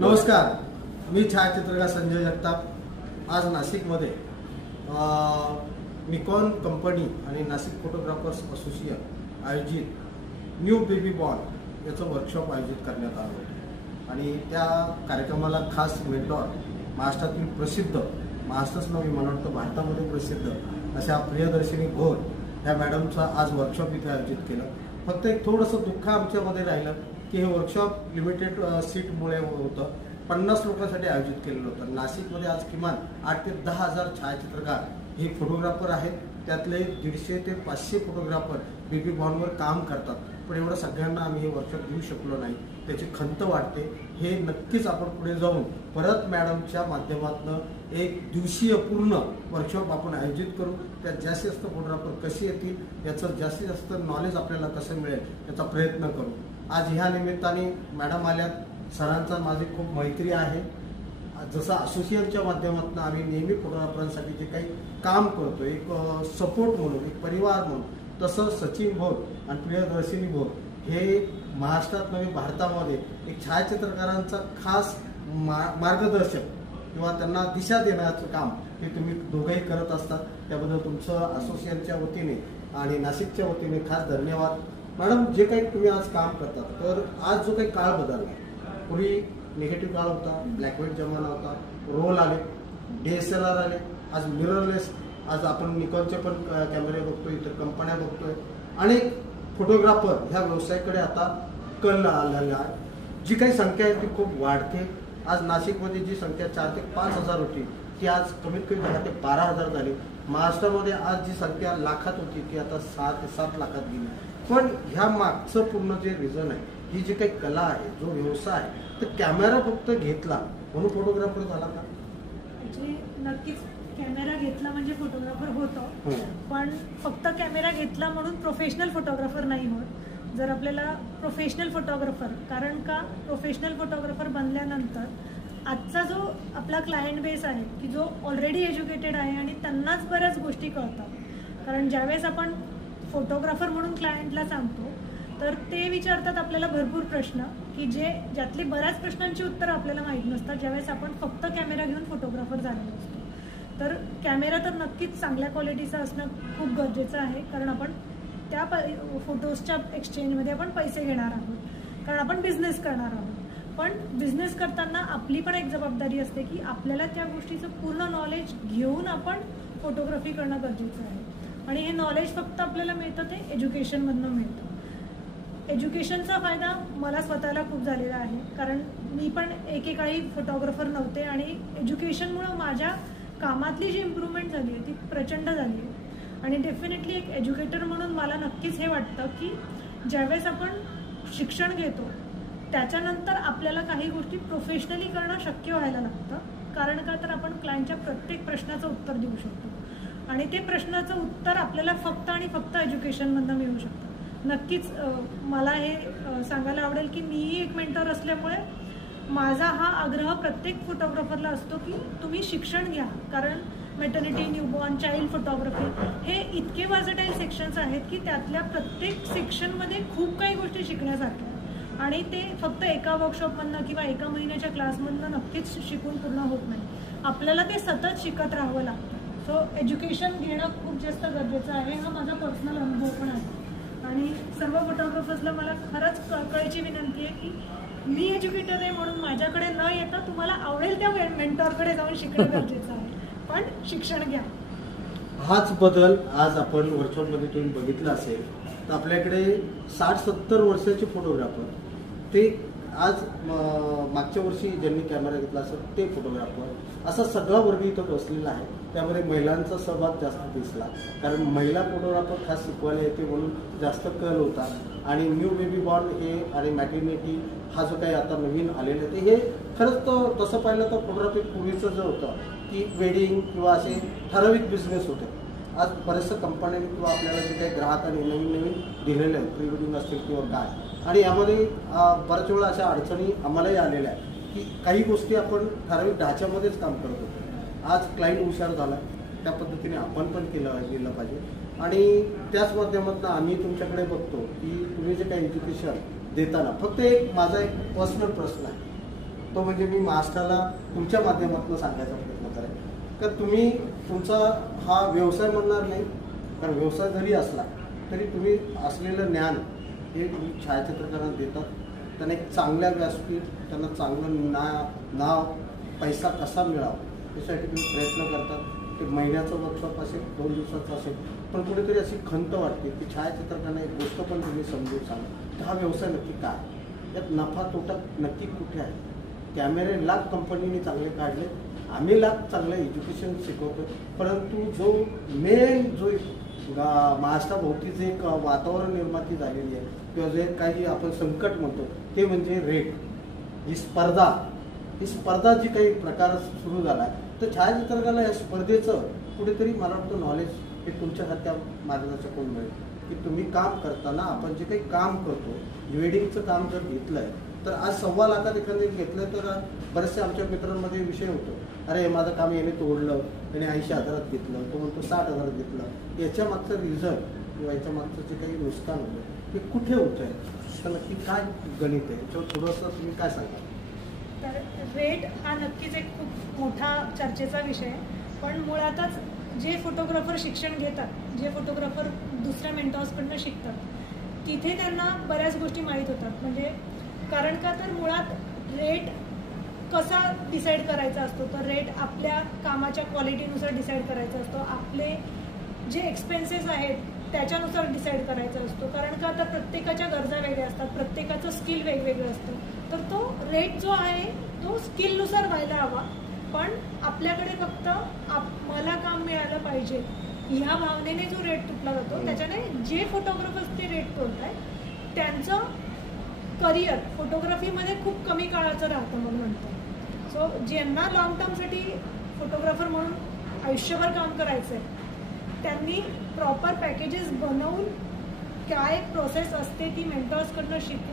नमस्कार, मी छायाचित्रकार संजय जगताप। आज नाशिकमध्ये निकॉन कंपनी आणि नाशिक फोटोग्राफर्स असोसिएशन आयोजित न्यू बेबी बॉर्न याचं वर्कशॉप आयोजित करण्यात आलं होतं आणि त्या कार्यक्रमाला खास मेंटॉर महाराष्ट्रातील प्रसिद्ध, महाराष्ट्रच नव्हे मला वाटतं भारतामध्ये प्रसिद्ध अशा प्रियदर्शिनी घोर ह्या मॅडमचा आज वर्कशॉप इथे आयोजित केलं। फक्त एक थोडंसं दुःख आमच्यामध्ये राहिलं की हे वर्कशॉप लिमिटेड सीटमुळे होतं। 50 लोकांसाठी आयोजित केलेलं होतं। नाशिकमध्ये आज किमान 8 ते 10 हजार छायाचित्रकार हे फोटोग्राफर आहेत, त्यातले 150 ते 500 फोटोग्राफर बेबी बॉर्नवर काम करतात। पण एवढं सगळ्यांना आम्ही हे वर्कशॉप देऊ शकलो नाही, त्याची खंत वाटते। हे नक्कीच आपण पुढे जाऊन परत मॅडमच्या माध्यमातून एक दिवसीय पूर्ण वर्कशॉप आपण आयोजित करू। त्यात जास्तीत जास्त फोटोग्राफर कसे येतील याचं जास्तीत जास्त नॉलेज आपल्याला कसं मिळेल याचा प्रयत्न करू। आज ह्या निमित्ताने मॅडम आल्यात, सरांचा माझी खूप मैत्री आहे। जसं असोसिएशनच्या माध्यमातून आम्ही नेहमी फोटोग्राफरांसाठी जे काही काम करतो, एक सपोर्ट म्हणून, एक परिवार म्हणून, तसं सचिन भोर आणि प्रियदर्शिनी भोर हे महाराष्ट्रात नव्हे भारतामध्ये एक छायाचित्रकारांचा खास मार्गदर्शक किंवा त्यांना दिशा देण्याचं काम हे तुम्ही दोघंही करत असतात। त्याबद्दल तुमचं असोसिएशनच्या वतीने आणि नाशिकच्या वतीने खास धन्यवाद। मॅडम, जे काही तुम्ही आज काम करतात, तर आज जो काही काळ बदलला, पूर्वी निगेटिव्ह काळ होता, ब्लॅक व्हाईट जमाना होता, रोल आले, DSLR आले, आज मिररलेस, आज आपण निकॉनचे पण कॅमेरे बघतोय, इतर कंपन्या बघतोय। अनेक फोटोग्राफर ह्या व्यवसायाकडे आता कल आलेला आहे। जी काही संख्या आहे ती खूप वाढते। आज नाशिकमध्ये जी संख्या 4 ते 5 हजार होती ती आज कमीत कमी 10 ते 12 हजार झाली। महाराष्ट्रामध्ये आज जी संख्या लाखात होती ती आता 6 ते 7 लाखात गेली। पण ह्या मागचं पूर्ण जे रिझन आहे, ही जी काही कला आहे, जो व्यवसाय आहे, तर कॅमेरा फक्त घेतला म्हणून फोटोग्राफर झाला का? नक्कीच कॅमेरा घेतला म्हणजे फोटोग्राफर होतो, पण फक्त कॅमेरा घेतला म्हणून प्रोफेशनल फोटोग्राफर नाही होत। जर आपल्याला प्रोफेशनल फोटोग्राफर, कारण का प्रोफेशनल फोटोग्राफर बनल्यानंतर आजचा जो आपला क्लायंट बेस आहे की जो ऑलरेडी एज्युकेटेड आहे आणि त्यांनाच बऱ्याच गोष्टी कळतात। कारण ज्यावेळेस आपण फोटोग्राफर म्हणून क्लायंटला सांगतो तर ते विचारतात आपल्याला भरपूर प्रश्न की ज्यातली बऱ्याच प्रश्नांची उत्तरं आपल्याला माहीत नसतात ज्यावेळेस आपण फक्त कॅमेरा घेऊन फोटोग्राफर झालेलो असतो। तर कॅमेरा तर नक्कीच चांगल्या क्वालिटीचा असणं खूप गरजेचं आहे, कारण आपण त्या फोटोजच्या एक्सचेंजमध्ये आपण पैसे घेणार आहोत, कारण आपण बिझनेस करणार आहोत। पण बिझनेस करताना आपली पण एक जबाबदारी असते की आपल्याला त्या गोष्टीचं पूर्ण नॉलेज घेऊन आपण फोटोग्राफी करणं गरजेचं आहे। आणि हे नॉलेज फक्त आपल्याला मिळतं ते एज्युकेशनमधनं मिळतं। एज्युकेशनचा फायदा मला स्वतःला खूप झालेला आहे, कारण मी पण एकेकाळी फोटोग्राफर नव्हते आणि एज्युकेशनमुळं माझ्या कामातली जी इम्प्रूव्हमेंट झाली आहे ती प्रचंड झाली आहे। आणि डेफिनेटली एक एज्युकेटर म्हणून मला नक्कीच हे वाटतं की ज्यावेळेस आपण शिक्षण घेतो त्याच्यानंतर आपल्याला काही गोष्टी प्रोफेशनली करणं शक्य व्हायला लागतं। कारण का तर आपण क्लायंटच्या प्रत्येक प्रश्नाचं उत्तर देऊ शकतो आणि ते प्रश्नाचं उत्तर आपल्याला फक्त आणि फक्त एज्युकेशनमधनं मिळू शकतं। नक्कीच मला हे सांगायला आवडेल की मीही एक मेंटर असल्यामुळे माझा हा आग्रह प्रत्येक फोटोग्राफरला असतो की तुम्ही शिक्षण घ्या, कारण मॅटर्निटी, न्यूबॉर्न, चाइल्ड फोटोग्राफी हे इतके वर्सटाईल सेक्शन्स आहेत की त्यातल्या प्रत्येक सेक्शनमध्ये खूप काही गोष्टी शिकण्यासारख्या आणि ते फक्त एका वर्कशॉपमधनं किंवा एका महिन्याच्या क्लासमधनं नक्कीच शिकून पूर्ण होत नाही। आपल्याला ते सतत शिकत राहावं लागतं। सो एज्युकेशन घेणं खूप जास्त गरजेचं आहे, हा माझा पर्सनल अनुभव पण आहे। आणि सर्व फोटोग्राफर्सला मला खरंच कळकळीची विनंती आहे की मी एज्युकेटर आहे म्हणून माझ्याकडे न येता तुम्हाला आवडेल त्या मेंटॉरकडे जाऊन शिकणं गरजेचं आहे, पण शिक्षण घ्या। हाच बदल आज आपण वर्कशॉपमध्ये तुम्ही बघितला असेल तर आपल्याकडे 60-70 वर्षाचे फोटोग्राफर, ते आज मागच्या वर्षी ज्यांनी कॅमेरा घेतला असेल ते फोटोग्राफर, असा सगळा वर्ग इथं बसलेला आहे। त्यामध्ये महिलांचा सहभाग जास्त दिसला, कारण महिला फोटोग्राफर खास शिकवायला येते म्हणून जास्त कल होता। आणि न्यू बेबी बॉर्न हे आणि मॅटर्निटी हा जो काही आता नवीन आलेलं आहे हे खरंच तर तसं पाहिलं तर फोटोग्राफी पूर्वीचं जे होतं की वेडिंग किंवा असे ठराविक बिझनेस होते। आज बऱ्याचशा कंपन्यांनी किंवा आपल्याला जे काही ग्राहकांनी नवीन नवीन दिलेलं आहे, प्री वेडिंग असतील किंवा काय, आणि यामध्ये बऱ्याच वेळा अशा अडचणी आम्हालाही आलेल्या आहेत की काही गोष्टी आपण ठराविक ढाच्यामध्येच काम करत होतो। आज क्लायंट हुशार झाला, त्या पद्धतीने आपण पण गेलं पाहिजे। आणि त्याच माध्यमातून आम्ही तुमच्याकडे बघतो की तुम्ही जे काही एज्युकेशन देताना, फक्त माझा एक पर्सनल प्रश्न आहे तो म्हणजे मी महाराष्ट्राला तुमच्या माध्यमातून सांगायचा प्रयत्न करेन का तुम्ही तुमचा हा व्यवसाय म्हणणार नाही, कारण व्यवसाय जरी असला तरी तुम्ही असलेलं ज्ञान हे छायाचित्रकारांना देतात. त्यांना एक चांगल्या व्यासपीठ, त्यांना चांगलं नाव पैसा कसा मिळावा यासाठी तुम्ही प्रयत्न करतात. ते महिन्याचं वर्कशॉप असेल, 2 दिवसाचं असेल, पण कुठेतरी अशी खंत वाटते की छायाचित्रकारांना एक गोष्ट पण तुम्ही समजून सांगा की हा व्यवसाय नक्की काय, यात नफा तोटा नक्की कुठे आहे. कॅमेरे लाख कंपनीने चांगले काढले, आम्ही लाख चांगलं एज्युकेशन शिकवतो, परंतु जो मेन जो महाराष्ट्राभोवती जे एक वातावरण निर्माती झालेली आहे किंवा जे काही आपण संकट म्हणतो ते म्हणजे रेट, ही स्पर्धा जी काही प्रकार सुरू झाला तर छायाचित्रकाराला या स्पर्धेचं कुठेतरी मला वाटतं नॉलेज हे तुमच्यासारख्या मार्गदर्शक कोण मिळेल की तुम्ही काम करताना आपण जे काही काम करतो, वेडिंगचं काम जर घेतलंय तर आज 1.25 लाखात एखादे घेतलं तर बरेचसे आमच्या मित्रांमध्ये विषय होतो, अरे माझं काम याने तोडलं, त्याने 80,000 घेतलं, तो म्हणतो 60,000 घेतलं. याच्या मागचं रिझल्ट किंवा याच्या मागचं जे काही नुकसान होतं ते कुठे होतं आहे, त्याला की काय गणित आहे, याच्यावर थोडंसं तुम्ही काय सांगा. तर रेट हा नक्कीच एक खूप मोठा चर्चेचा विषय आहे, पण मुळातच जे फोटोग्राफर शिक्षण घेतात, जे फोटोग्राफर दुसऱ्या मेंटॉर्सकडनं शिकतात, तिथे त्यांना बऱ्याच गोष्टी माहीत होतात. म्हणजे कारण का तर मुळात रेट कसा डिसाईड करायचा असतो, तर रेट आपल्या कामाच्या क्वालिटीनुसार डिसाईड करायचा असतो, आपले जे एक्सपेन्सेस आहेत त्याच्यानुसार डिसाईड करायचा असतो. कारण का तर प्रत्येकाच्या गरजा वेगळ्या असतात, प्रत्येकाचं स्किल वेगवेगळं असतं, तर तो रेट जो आहे तो स्किलनुसार व्हायला हवा. पण आपल्याकडे फक्त मला काम मिळालं पाहिजे ह्या भावनेने जो रेट तुटला जातो, त्याच्याने जे फोटोग्राफर्स ते रेट तोडताय त्यांचं करिअर फोटोग्राफीमध्ये खूप कमी काळाचं राहतं म्हणून म्हणतो. सो ज्यांना लॉंग टर्मसाठी फोटोग्राफर म्हणून आयुष्यभर काम करायचं आहे त्यांनी प्रॉपर पॅकेजेस बनवून काय प्रोसेस असते ती मेंटॉर्सकडनं शिकून